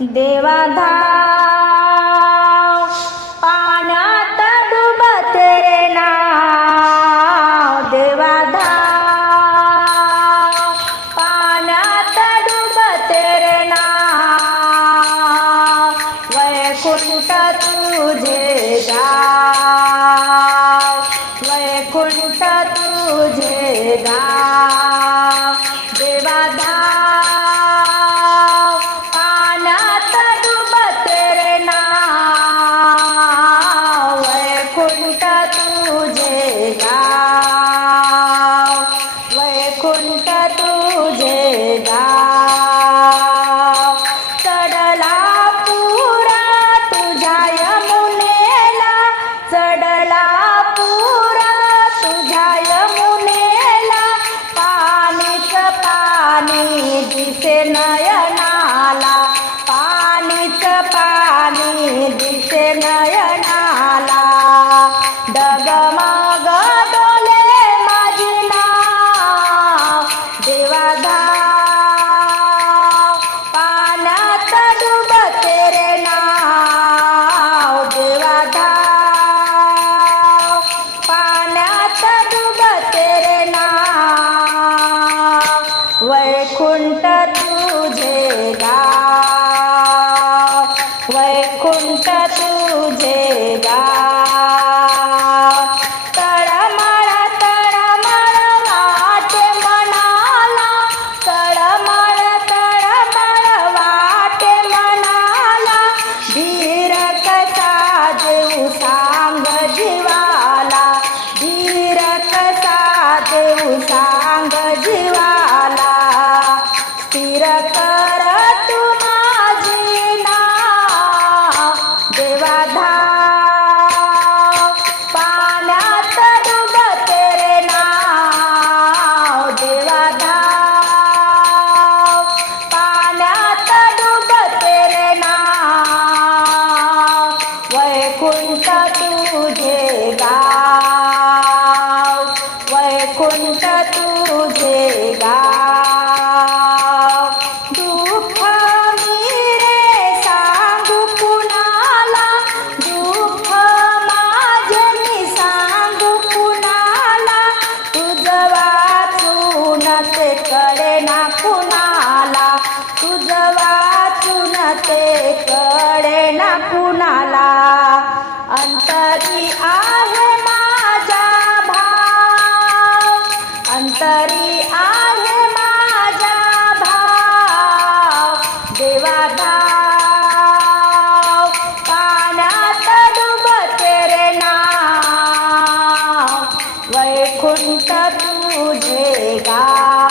देवाधाव पाण्यात डुबते रे नाव. देवाधाव पाण्यात डुबते रे नाव वैकुंठ तुझे गाव. वैकुंठ तुझे गाव. वैकुंठ तुझे गाव. चढला पुरा तुझ्या यमुनेला. चढला पुरा तुझ्या यमुनेला. पाणीच पाणी दिसे नयनाला. पाणीच पाणी दिसे नयनाला. डगमग अंग जीवाला स्थिर कर तू माझी नाव. देवाधाव पाण्यात डुबते रे नाव. देवाधाव पाण्यात डुबते रे नाव. वैकुंठ तुझे गाव वैकुंठ तू अंतरी आहे माझा भाव. अंतरी तुझे